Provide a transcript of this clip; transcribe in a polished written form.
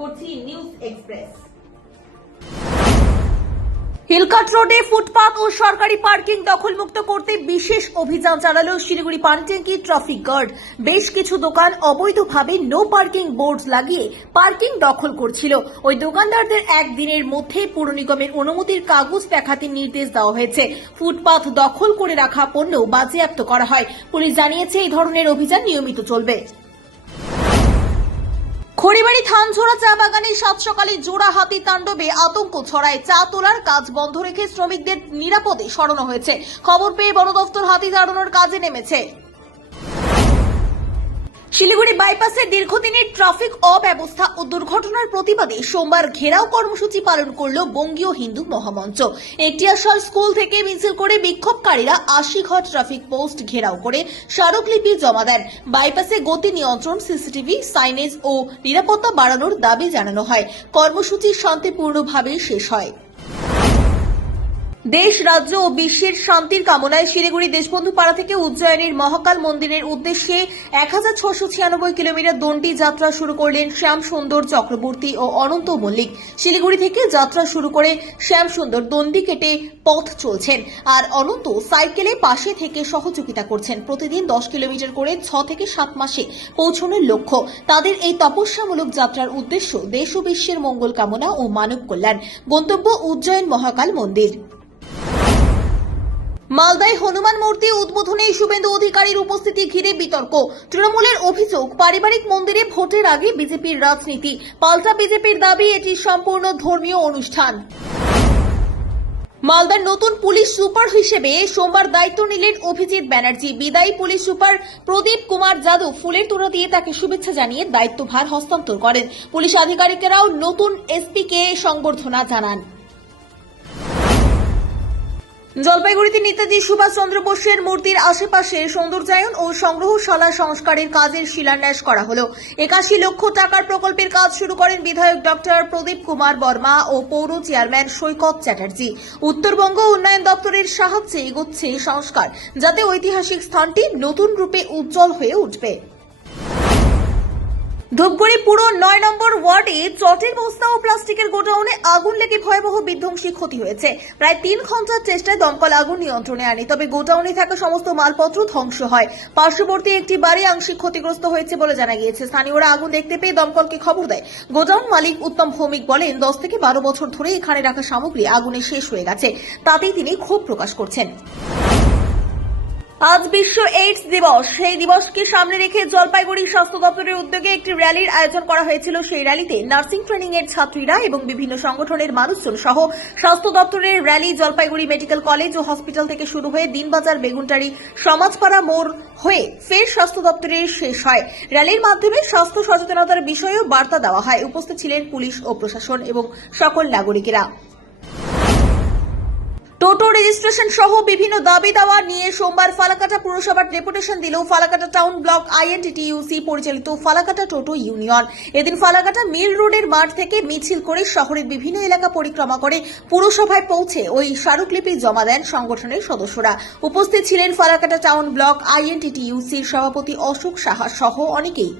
করছি news express. Hill Cart রোডে ফুটপাত ও সরকারি পার্কিং দখলমুক্ত করতে বিশেষ অভিযান চালালো শিলিগুড়ি পানটেঙ্কি ট্রাফিক গার্ড। বেশ কিছু দোকান অবৈধভাবে নো পার্কিং বোর্ড লাগিয়ে পার্কিং দখল করছিল। ওই দোকানদারদের একদিনের মধ্যে পুর নিগমের অনুমতির কাগজ দেখাতে নির্দেশ দেওয়া হয়েছে। ফুটপাত দখল করে রাখা পণ্য বাজেয়াপ্ত করা হয়। পুলিশ জানিয়েছে এই ধরনের অভিযান নিয়মিত চলবে। খড়িবাড়ি থানঝোড়া চা বাগানে সাত সকালে জোড়া হাতি তাণ্ডবে আতঙ্ক ছড়ায়। চা তোলার কাজ বন্ধ রেখে শ্রমিকদের নিরাপদে সরানো হয়েছে। খবর পেয়ে বন দফতর হাতি তাড়ানোর কাজে নেমেছে। শিলিগুড়ি বাইপাসে দীর্ঘদিনের ট্রাফিক অব্যবস্থা ও দুর্ঘটনার প্রতিবাদে সোমবার ঘেরাও কর্মসূচি পালন করল বঙ্গীয় হিন্দু মহামঞ্চ। একটিয়াশাল স্কুল থেকে মিছিল করে বিক্ষোভকারীরা ৮০ ঘর ট্রাফিক পোস্ট ঘেরাও করে স্মারকলিপি জমা দেন। বাইপাসে গতি নিয়ন্ত্রণ, সিসিটিভি, সাইনেজ ও নিরাপত্তা বাড়ানোর দাবি জানানো হয়। কর্মসূচি শান্তিপূর্ণভাবে শেষ হয়। দেশ, রাজ্য ও বিশ্বের শান্তির কামনায় শিলিগুড়ি দেশবন্ধু পাড়া থেকে উজ্জয়িনীর মহাকাল মন্দিরের উদ্দেশ্যে ১৬৯৬ কিলোমিটার দণ্ডি যাত্রা শুরু করলেন শ্যাম সুন্দর চক্রবর্তী ও অনন্ত মল্লিক। শিলিগুড়ি থেকে যাত্রা শুরু করে শ্যাম সুন্দর দণ্ডি কেটে পথ চলছেন, আর অনন্ত সাইকেলে পাশে থেকে সহযোগিতা করছেন। প্রতিদিন ১০ কিলোমিটার করে ৬ থেকে ৭ মাসে পৌঁছানোর লক্ষ্য তাদের। এই তপস্যামূলক যাত্রার উদ্দেশ্য দেশ ও বিশ্বের মঙ্গল কামনা ও মানব কল্যাণ। গন্তব্য উজ্জয়িন মহাকাল মন্দির। মালদায় হনুমান মূর্তি উদ্বোধনে শুভেন্দু অধিকারীর উপস্থিতি ঘিরে বিতর্ক। তৃণমূলের অভিযোগ, পারিবারিক মন্দিরে ভোটের আগে বিজেপির রাজনীতি। পাল্টা বিজেপির দাবি এটি সম্পূর্ণ ধর্মীয় অনুষ্ঠান। মালদার নতুন পুলিশ সুপার হিসেবে সোমবার দায়িত্ব নিলেন অভিজিৎ ব্যানার্জি। বিদায়ী পুলিশ সুপার প্রদীপ কুমার যাদব ফুলের তোড়া দিয়ে তাকে শুভেচ্ছা জানিয়ে দায়িত্বভার হস্তান্তর করেন। পুলিশ আধিকারিকেরাও নতুন এসপিকে সংবর্ধনা জানান। জলপাইগুড়িতে নেতাজি সুভাষচন্দ্র বোসের মূর্তির আশেপাশে সৌন্দর্যায়ন ও সংগ্রহশালা সংস্কারের কাজের শিলান্যাস করা হলো। ৮১ লক্ষ টাকার প্রকল্পের কাজ শুরু করেন বিধায়ক ডক্টর প্রদীপ কুমার বর্মা ও পৌর চেয়ারম্যান সৈকত চ্যাটার্জি। উত্তরবঙ্গ উন্নয়ন দপ্তরের সাহায্যে এগোচ্ছে সংস্কার, যাতে ঐতিহাসিক স্থানটি নতুন রূপে উজ্জ্বল হয়ে উঠবে। ধূপগুড়ি পুরো ৯ নম্বর ওয়ার্ডে চটের বস্তা ও প্লাস্টিকের গোডাউনে আগুন লেগে ভয়াবহ বিধ্বংসী ক্ষতি হয়েছে। প্রায় ৩ ঘন্টার চেষ্টায় দমকল আগুন নিয়ন্ত্রণে আনে, তবে গোডাউনে থাকা সমস্ত মালপত্র ধ্বংস হয়। পার্শ্ববর্তী একটি বাড়ি আংশিক ক্ষতিগ্রস্ত হয়েছে বলে জানা গিয়েছে। স্থানীয়রা আগুন দেখতে পেয়ে দমকলকে খবর দেয়। গোডাউন মালিক উত্তম ভৌমিক বলেন, ১০ থেকে ১২ বছর ধরে এখানে রাখা সামগ্রী আগুনে শেষ হয়ে গেছে। তাতেই তিনি ক্ষোভ প্রকাশ করছেন। আজ বিশ্ব এইডস দিবস। সেই দিবসকে সামনে রেখে জলপাইগুড়ি স্বাস্থ্য দপ্তরের উদ্যোগে একটি র্যালির আয়োজন করা হয়েছিল। সেই র্যালিতে নার্সিং ট্রেনিং এর ছাত্রীরা এবং বিভিন্ন সংগঠনের মানুষজন সহ স্বাস্থ্য দপ্তরের র্যালি জলপাইগুড়ি মেডিকেল কলেজ ও হসপিটাল থেকে শুরু হয়ে দিনবাজার, বেগুনটারি, সমাজপাড়া মোড় হয়ে ফের স্বাস্থ্য দপ্তরের শেষ হয়। র্যালির মাধ্যমে স্বাস্থ্য সচেতনতার বিষয়েও বার্তা দেওয়া হয়। উপস্থিত ছিলেন পুলিশ ও প্রশাসন এবং সকল নাগরিকেরা। টোটো রেজিস্ট্রেশন সহ বিভিন্ন দাবি দাওয়া নিয়ে সোমবার ফালাকাটা পুরসভার ডেপুটেশন দিল ফালাকাটা টাউন ব্লক আইএনটিটিইউসি পরিচালিত ফালাকাটা টোটো ইউনিয়ন। এদিন ফালাকাটা মিল রোডের মাঠ থেকে মিছিল করে শহরের বিভিন্ন এলাকা পরিক্রমা করে পুরসভায় পৌঁছে ওই স্মারকলিপি জমা দেন সংগঠনের সদস্যরা। উপস্থিত ছিলেন ফালাকাটা টাউন ব্লক আইএনটিটিইউসির সভাপতি অশোক সাহা সহ অনেকেই।